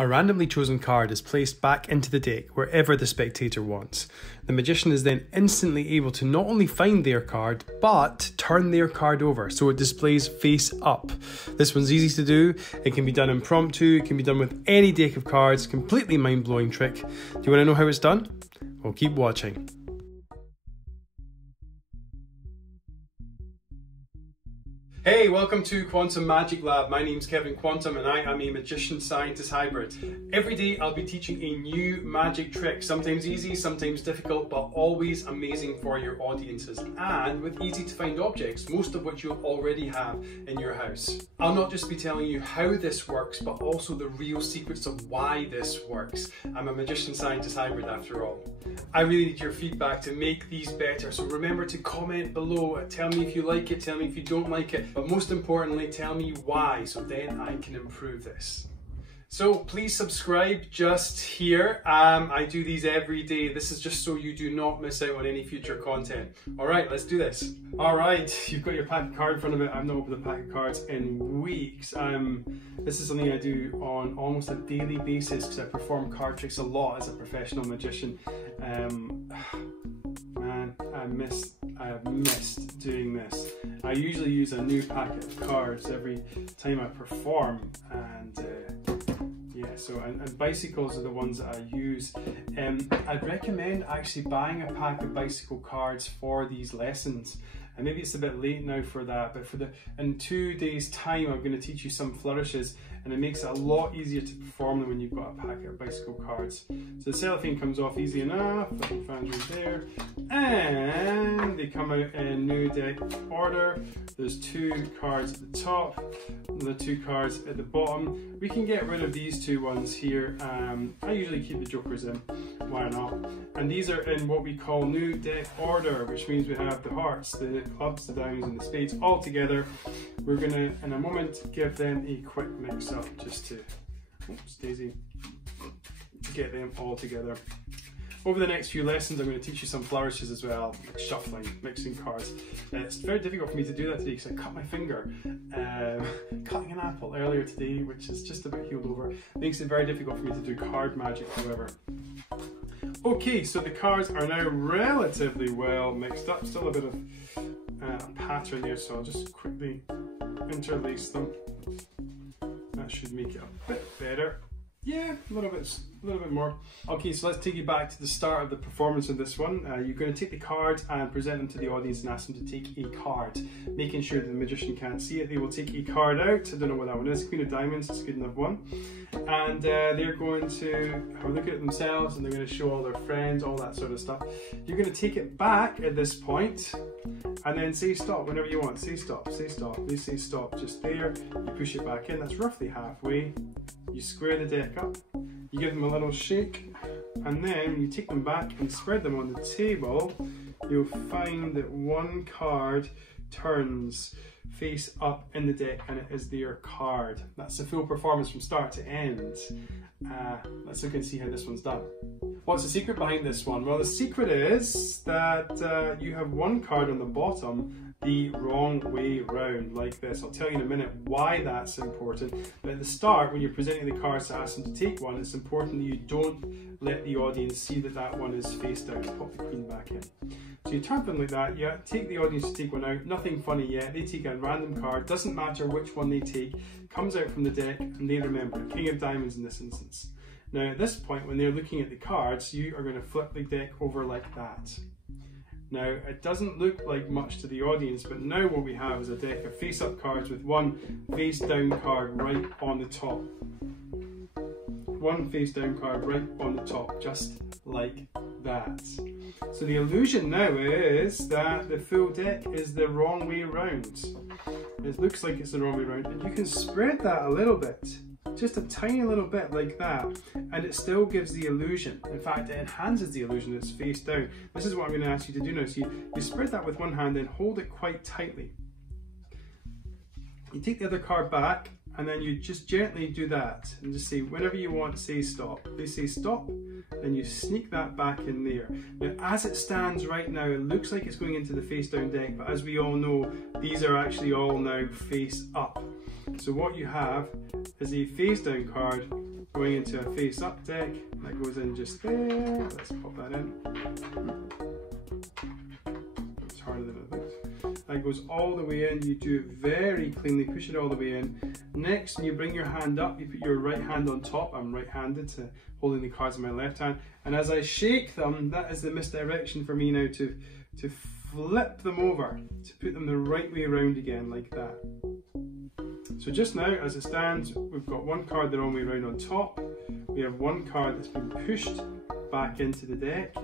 A randomly chosen card is placed back into the deck wherever the spectator wants. The magician is then instantly able to not only find their card, but turn their card over so it displays face up. This one's easy to do, it can be done impromptu, it can be done with any deck of cards, completely mind-blowing trick. Do you want to know how it's done? Well, keep watching. Hey, welcome to Quantum Magic Lab. My name's Kevin Quantum and I am a magician scientist hybrid. Every day I'll be teaching a new magic trick, sometimes easy, sometimes difficult, but always amazing for your audiences and with easy to find objects, most of which you'll already have in your house. I'll not just be telling you how this works, but also the real secrets of why this works. I'm a magician scientist hybrid after all. I really need your feedback to make these better, so remember to comment below, tell me if you like it, tell me if you don't like it, but most importantly, tell me why, so then I can improve this. So please subscribe just here. I do these every day. This is just so you do not miss out on any future content. All right, let's do this. All right, you've got your pack of cards in front of it. I've not opened a pack of cards in weeks. This is something I do on almost a daily basis because I perform card tricks a lot as a professional magician. Man, I have missed doing this. I usually use a new packet of cards every time I perform, and and bicycles are the ones that I use. I'd recommend actually buying a pack of bicycle cards for these lessons. And maybe it's a bit late now for that, but in 2 days' time, I'm going to teach you some flourishes, and it makes it a lot easier to perform them when you've got a packet of bicycle cards. So the cellophane comes off easy enough, flipping fans right there, and they come out in new deck order. There's 2 cards at the top, and the 2 cards at the bottom. We can get rid of these 2 ones here. I usually keep the jokers in, why not? And these are in what we call new deck order, which means we have the hearts, the clubs, the diamonds and the spades all together. We're going to, in a moment, give them a quick mix up just to, oops, Daisy, get them all together. Over the next few lessons, I'm going to teach you some flourishes as well, like shuffling, mixing cards. It's very difficult for me to do that today because I cut my finger cutting an apple earlier today, which is just about healed over. Makes it very difficult for me to do card magic, however. Okay, so the cards are now relatively well mixed up. Still a bit of a pattern there, so I'll just quickly interlace them. That should make it a bit better. Yeah, a little bit more. Okay, so let's take you back to the start of the performance of this one. You're going to take the cards and present them to the audience and ask them to take a card, making sure that the magician can't see it. They will take a card out. I don't know what that one is. Queen of Diamonds, it's a good enough one. And they're going to have a look at it themselves, and they're going to show all their friends, all that sort of stuff. You're going to take it back at this point, and then say stop whenever you want. Say stop, say stop. They say stop just there. You push it back in. That's roughly halfway. You square the deck up. You give them a little shake, and then when you take them back and spread them on the table, you'll find that one card turns face up in the deck and it is their card. That's the full performance from start to end. Let's look and see how this one's done. What's the secret behind this one? Well, the secret is that you have one card on the bottom the wrong way round, like this. I'll tell you in a minute why that's important, but at the start, when you're presenting the cards to ask them to take one, it's important that you don't let the audience see that that one is face down. Pop the queen back in. So you turn them like that, yeah, take the audience to take one out, nothing funny yet, they take a random card, doesn't matter which one they take, comes out from the deck, and they remember, King of Diamonds in this instance. Now at this point, when they're looking at the cards, you are going to flip the deck over like that. Now, it doesn't look like much to the audience, but now what we have is a deck of face-up cards with one face-down card right on the top. One face-down card right on the top, just like that. So the illusion now is that the full deck is the wrong way round. It looks like it's the wrong way round, and you can spread that a little bit. Just a tiny little bit like that, and it still gives the illusion. In fact, it enhances the illusion that it's face down. This is what I'm going to ask you to do now. So you spread that with one hand, then hold it quite tightly. You take the other card back, and then you just gently do that, and just say, whenever you want, say stop. They say stop, then you sneak that back in there. Now, as it stands right now, it looks like it's going into the face down deck, but as we all know, these are actually all now face up. So what you have is a face down card going into a face up deck. That goes in just there. Let's pop that in. It's harder than it looks. That goes all the way in. You do it very cleanly, push it all the way in. Next, when you bring your hand up, you put your right hand on top. I'm right-handed, so holding the cards in my left hand. And as I shake them, that is the misdirection for me now to flip them over, to put them the right way around again, like that. So just now, as it stands, we've got one card the wrong way around on top. We have one card that's been pushed back into the deck.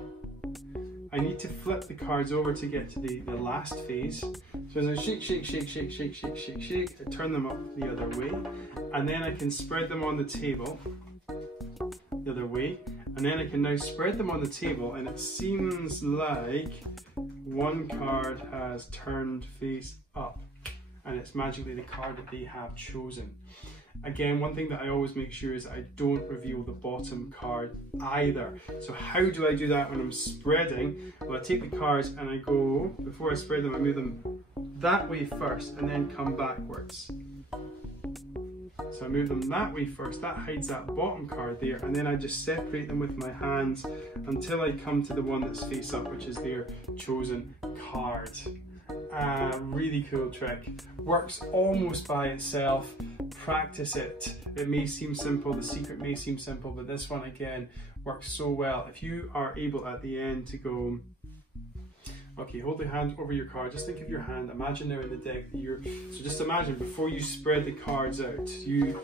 I need to flip the cards over to get to the last phase. So as I shake, shake, shake, shake, shake, shake, shake, shake, I turn them up the other way. And then I can spread them on the table the other way. And then I can now spread them on the table, and it seems like one card has turned face up, and it's magically the card that they have chosen. Again, one thing that I always make sure is I don't reveal the bottom card either. So how do I do that when I'm spreading? Well, I take the cards and I go, before I spread them, I move them that way first and then come backwards. So I move them that way first, that hides that bottom card there, and then I just separate them with my hands until I come to the one that's face up, which is their chosen card. Really cool trick. Works almost by itself. Practice it. It may seem simple, the secret may seem simple, but this one again works so well. If you are able at the end to go, okay, hold the hand over your card, just think of your hand, imagine now in the deck that you're, so just imagine before you spread the cards out, you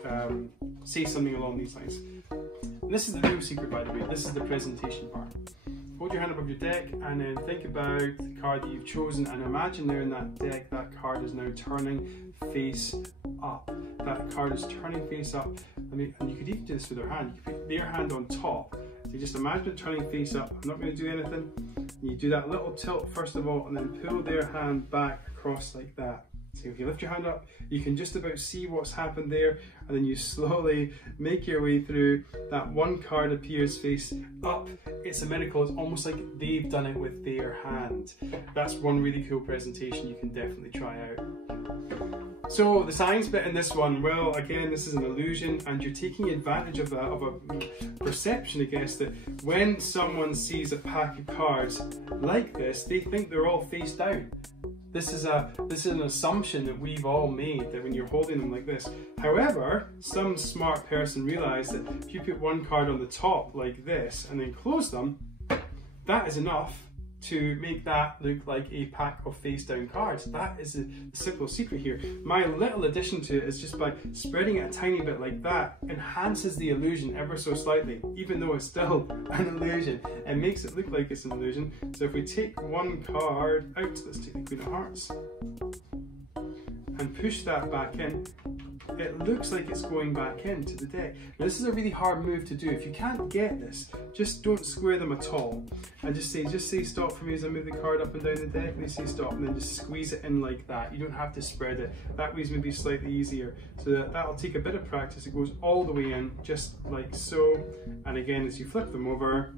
say something along these lines. And this is the real secret, by the way, this is the presentation part. Hold your hand above your deck and then think about the card that you've chosen, and imagine now in that deck that card is now turning face up. That card is turning face up. And you could even do this with their hand. You could put their hand on top. So just imagine it turning face up. I'm not going to do anything. You do that little tilt first of all, and then pull their hand back across like that. So if you lift your hand up, you can just about see what's happened there, and then you slowly make your way through. That one card appears face up. It's a miracle. It's almost like they've done it with their hand. That's one really cool presentation you can definitely try out. So the science bit in this one, well, again, this is an illusion, and you're taking advantage of a perception, I guess, that when someone sees a pack of cards like this, they think they're all face down. This is an assumption that we've all made, that when you're holding them like this. However, some smart person realized that if you put one card on the top like this and then close them, that is enough to make that look like a pack of face down cards. That is the simple secret here. My little addition to it is just by spreading it a tiny bit like that, enhances the illusion ever so slightly, even though it's still an illusion. It makes it look like it's an illusion. So if we take one card out, let's take the Queen of Hearts, and push that back in, it looks like it's going back into the deck. Now this is a really hard move to do. If you can't get this, just don't square them at all. And just say stop for me as I move the card up and down the deck, and they say stop, and then just squeeze it in like that. You don't have to spread it. That way's maybe slightly easier. So that'll take a bit of practice. It goes all the way in, just like so. And again, as you flip them over,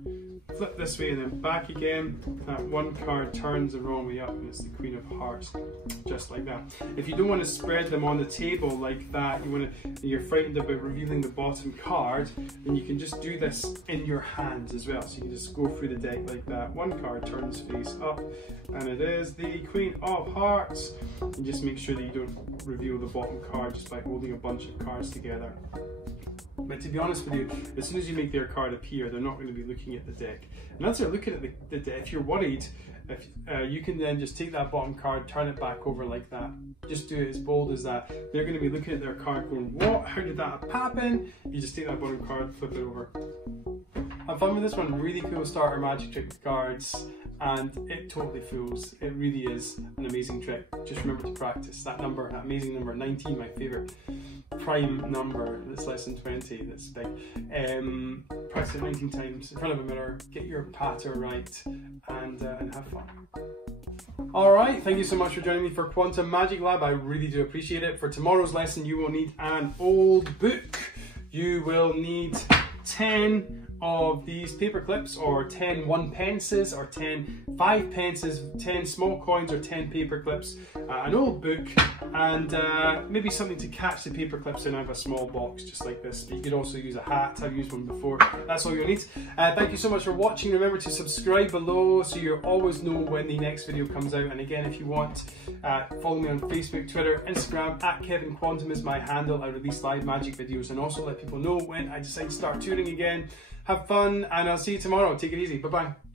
flip this way and then back again, that one card turns the wrong way up, and it's the Queen of Hearts, just like that. If you don't want to spread them on the table like that, you're frightened about revealing the bottom card, then you can just do this in your hands as well. So you can just go through the deck like that. One card turns face up, and it is the Queen of Hearts. And just make sure that you don't reveal the bottom card just by holding a bunch of cards together. But to be honest with you, as soon as you make their card appear, they're not going to be looking at the deck. And as they're looking at the deck, if you're worried, you can then just take that bottom card, turn it back over like that. Just do it as bold as that. They're going to be looking at their card going, what? How did that happen? You just take that bottom card, flip it over. Have fun with this one. Really cool starter magic trick with cards, and it totally fools. It really is an amazing trick. Just remember to practice. That number, that amazing number, 19, my favourite prime number that's less than 20, that's big. Practice it 19 times in front of a mirror, get your patter right, and have fun. Alright, thank you so much for joining me for Quantum Magic Lab. I really do appreciate it. For tomorrow's lesson, you will need an old book. You will need 10 of these paper clips, or 10 1p or 10 5p, 10 small coins or 10 paper clips, an old book, and maybe something to catch the paper clips in. I have a small box just like this, but you could also use a hat. I've used one before. That's all you'll need. Thank you so much for watching. Remember to subscribe below so you always know when the next video comes out. And again, if you want, follow me on Facebook, Twitter, Instagram. @KevinQuantum is my handle. I release live magic videos and also let people know when I decide to start touring again. Have fun, and I'll see you tomorrow. Take it easy. Bye-bye.